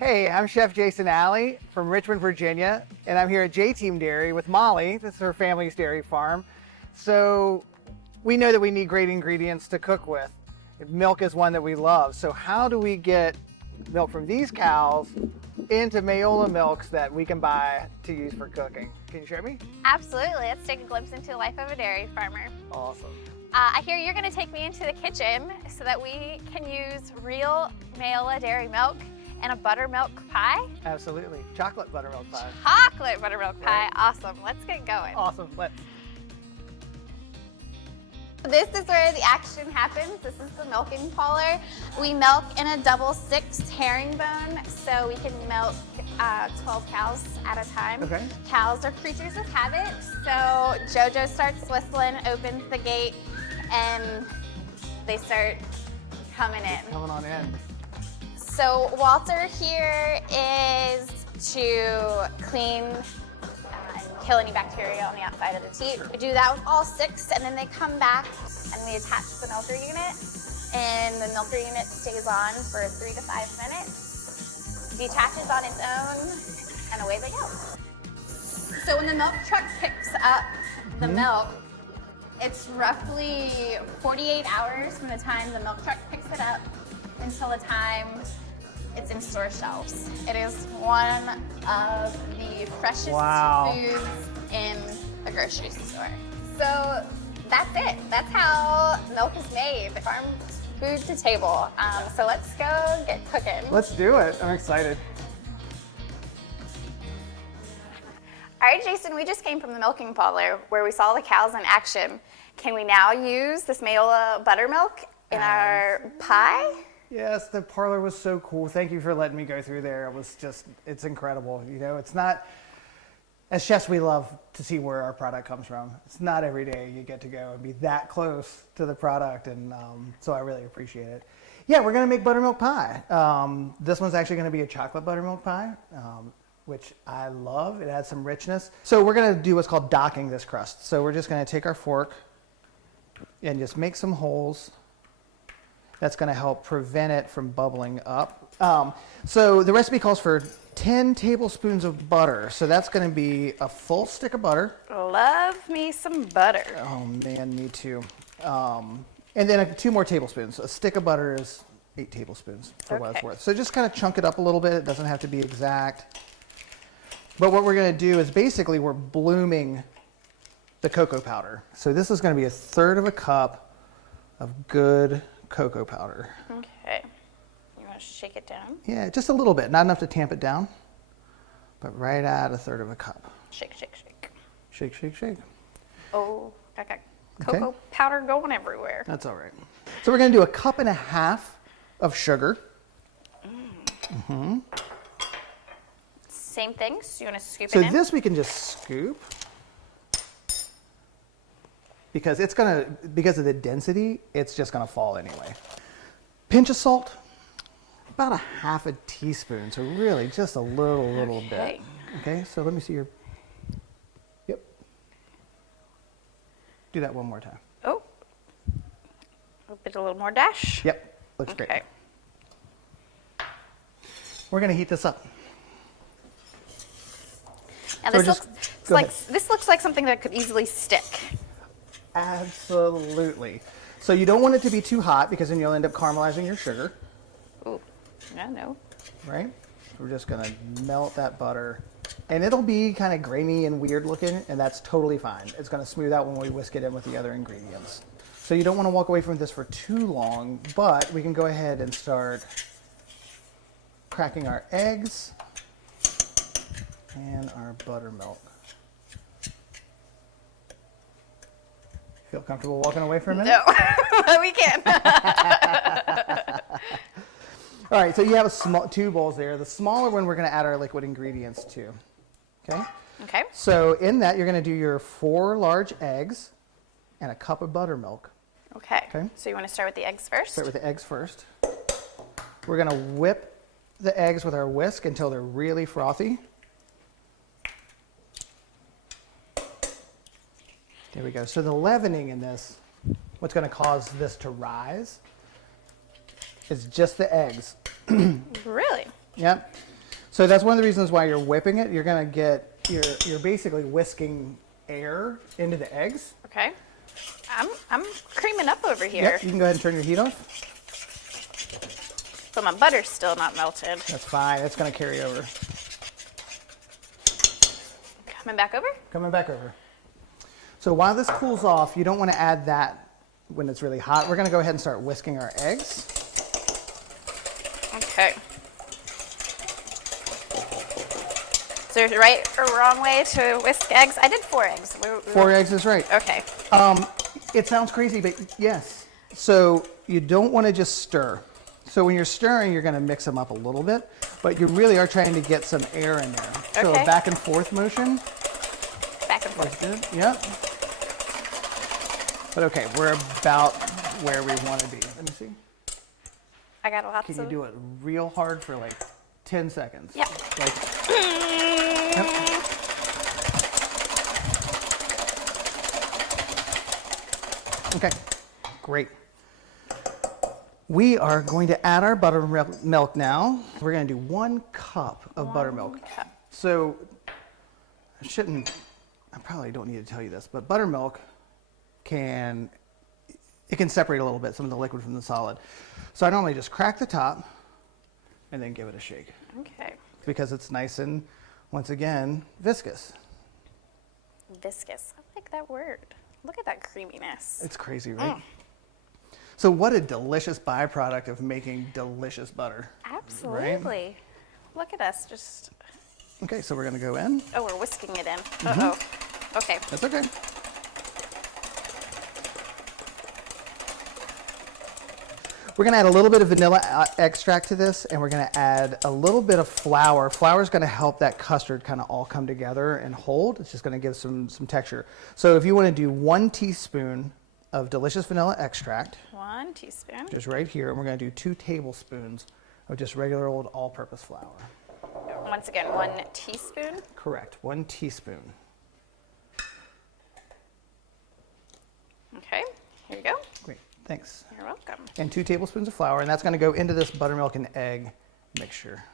Hey, I'm Chef Jason Alley from Richmond, Virginia, and I'm here at J-Team Dairy with Molly. This is her family's dairy farm. So we know that we need great ingredients to cook with. Milk is one that we love. So how do we get milk from these cows into Maola milks that we can buy to use for cooking? Can you show me? Absolutely. Let's take a glimpse into the life of a dairy farmer. Awesome. I hear you're going to take me into the kitchen so that we can use real Maola dairy milk and a buttermilk pie. Absolutely. Chocolate buttermilk pie. Chocolate buttermilk pie. Right. Awesome. Let's get going. Awesome. Let's. This is where the action happens. This is the milking parlor. We milk in a double sixed herringbone, so we can milk 12 cows at a time. Okay. Cows are creatures of habit, so JoJo starts whistling, opens the gate, and they start coming in. Coming on in. So Walter here is to clean and kill any bacteria on the outside of the teat. Sure. We do that with all 6, and then they come back and we attach the milker unit, and the milker unit stays on for 3 to 5 minutes, detaches on its own, and away they go. So when the milk truck picks up the milk, it's roughly 48 hours from the time the milk truck picks it up until the time it's in store shelves. It is one of the freshest foods in a grocery store. So that's it. That's how milk is made. Farm food to table. So let's go get cooking. Let's do it. I'm excited. All right, Jason, we just came from the milking parlor where we saw the cows in action. Can we now use this Maola buttermilk in our pie? Yes, the parlor was so cool. Thank you for letting me go through there. It was just, it's incredible. You know, it's not, as chefs, we love to see where our product comes from. It's not every day you get to go and be that close to the product, and so I really appreciate it. Yeah, we're gonna make buttermilk pie. This one's actually gonna be a chocolate buttermilk pie, which I love. It adds some richness. So we're gonna do what's called docking this crust. So we're just gonna take our fork and just make some holes. That's going to help prevent it from bubbling up. So the recipe calls for 10 tablespoons of butter. So that's going to be a full stick of butter. Love me some butter. Oh man, me too. And then 2 more tablespoons. A stick of butter is 8 tablespoons for what it's worth. So just kind of chunk it up a little bit. It doesn't have to be exact. But what we're going to do is basically we're blooming the cocoa powder. So this is going to be 1/3 cup of good cocoa powder. Okay. You want to shake it down? Yeah, just a little bit. Not enough to tamp it down, but right at 1/3 cup. Shake, shake, shake. Shake, shake, shake. Oh, I got cocoa powder going everywhere. That's all right. So we're going to do 1.5 cups of sugar. Same thing, so you want to scoop So it in? this we can just scoop. Because it's gonna, because of the density, it's just gonna fall anyway. Pinch of salt, about 1/2 teaspoon. So really just a little bit. Okay, so let me see your, yep. Do that one more time. Oh, a little more dash. Yep, looks great. Okay. We're gonna heat this up. Now So this looks like something that could easily stick. Absolutely. So you don't want it to be too hot because then you'll end up caramelizing your sugar. Ooh, no. Right? We're just gonna melt that butter. And it'll be kind of grainy and weird looking, and that's totally fine. It's gonna smooth out when we whisk it in with the other ingredients. So you don't wanna walk away from this for too long, but we can go ahead and start cracking our eggs and our buttermilk. Feel comfortable walking away for a minute? No, we can't. All right, so you have 2 bowls there. The smaller one we're going to add our liquid ingredients to. Okay? Okay. So in that, you're going to do your 4 large eggs and a cup of buttermilk. Okay. Okay. So you want to start with the eggs first? Start with the eggs first. We're going to whip the eggs with our whisk until they're really frothy. There we go. So the leavening in this, what's going to cause this to rise, is just the eggs. Really? Yep. So that's one of the reasons why you're whipping it. You're gonna get, you're basically whisking air into the eggs. Okay. I'm creaming up over here. Yep, you can go ahead and turn your heat off. But my butter's still not melted. That's fine, it's gonna carry over. Coming back over? Coming back over. So while this cools off, you don't wanna add that when it's really hot. We're gonna go ahead and start whisking our eggs. Okay. Is there a right or wrong way to whisk eggs? I did 4 eggs. 4 eggs is right. Okay. It sounds crazy, but yes. So you don't want to just stir. So when you're stirring, you're going to mix them up a little bit, but you really are trying to get some air in there. So Okay. a back and forth motion. Back and forth. That's good. Yep. But okay, we're about where we want to be. Let me see. I got lots Can of... you do it real hard for like 10 seconds? Yeah. Like, yep. Okay, great. We are going to add our buttermilk now. We're going to do 1 cup of buttermilk. cup. So, I probably don't need to tell you this, but buttermilk can separate a little bit, some of the liquid from the solid. So I normally just crack the top and then give it a shake Okay. because it's nice and, once again, viscous. Viscous. I like that word. Look at that creaminess. It's crazy, right? So what a delicious byproduct of making delicious butter. Absolutely. Look at us just... Okay, so we're gonna go in. Oh, we're whisking it in. Uh-oh. Okay. That's okay. We're gonna add a little bit of vanilla extract to this, and we're gonna add a little bit of flour. Flour is gonna help that custard kind of all come together and hold. It's just gonna give some texture. So if you wanna do 1 teaspoon of delicious vanilla extract, 1 teaspoon. just right here, and we're gonna do 2 tablespoons of just regular old all-purpose flour. Once again, 1 teaspoon. Correct, 1 teaspoon. Okay, here you go. Great, thanks. You're welcome. And 2 tablespoons of flour, and that's gonna go into this buttermilk and egg mixture.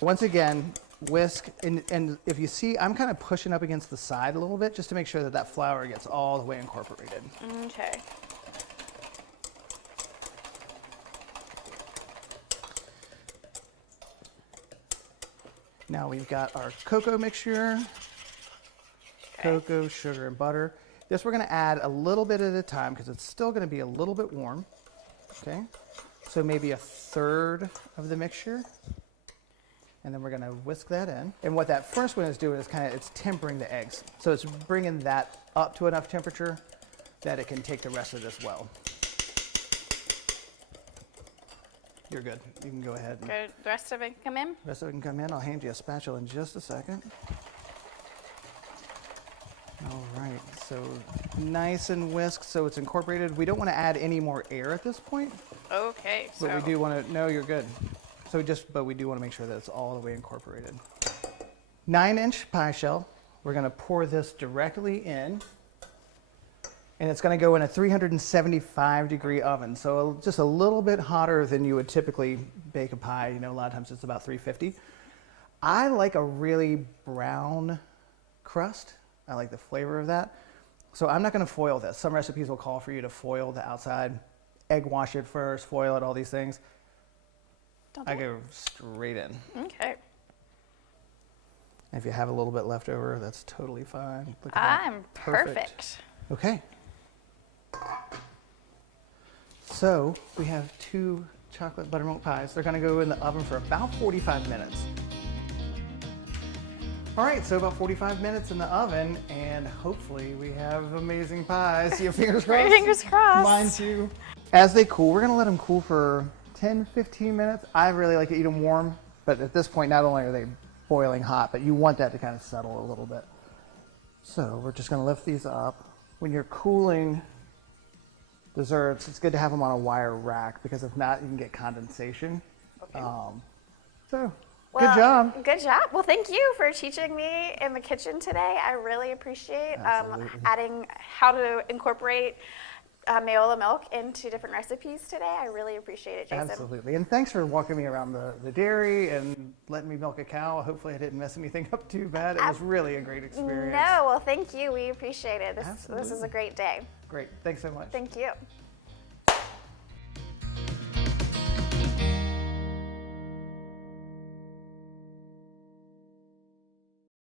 Once again, whisk, and if you see, I'm kind of pushing up against the side a little bit just to make sure that that flour gets all the way incorporated. Okay. Now we've got our cocoa mixture, cocoa, sugar, and butter. This we're gonna add a little bit at a time because it's still gonna be a little bit warm, okay? So maybe 1/3 of the mixture. And then we're gonna whisk that in. And what that first one is doing is it's tempering the eggs. So it's bringing that up to enough temperature that it can take the rest of this well. You're good. You can go ahead. And Good. The rest of it come in? the rest of it can come in. I'll hand you a spatula in just a second. All right, so nice and whisked, so it's incorporated. We don't want to add any more air at this point, Okay, so... but we do want to, no, you're good. But we do want to make sure that it's all the way incorporated. 9-inch pie shell. We're going to pour this directly in, and it's going to go in a 375-degree oven. So just a little bit hotter than you would typically bake a pie. You know, a lot of times it's about 350. I like a really brown crust. I like the flavor of that. So I'm not going to foil this. Some recipes will call for you to foil the outside, egg wash it first, foil it, all these things. I go straight in. Okay. If you have a little bit left over, that's totally fine. Look at that. I'm perfect. Okay. So we have 2 chocolate buttermilk pies. They're gonna go in the oven for about 45 minutes. All right, so about 45 minutes in the oven, and hopefully we have amazing pies. Your fingers crossed. Fingers crossed. Mine too. As they cool, we're gonna let them cool for 10-15 minutes. I really like to eat them warm, but at this point, not only are they boiling hot, but you want that to kind of settle a little bit. So we're just gonna lift these up. When you're cooling desserts, it's good to have them on a wire rack because if not, you can get condensation. Okay. Good job. Good job. Well, thank you for teaching me in the kitchen today. I really appreciate Absolutely. adding how to incorporate Maola Milk into different recipes today. I really appreciate it, Jason. Absolutely. And thanks for walking me around the dairy and letting me milk a cow. Hopefully I didn't mess anything up too bad. It was really a great experience. No, well, thank you. We appreciate it. This is a great day. Great. Thanks so much. Thank you.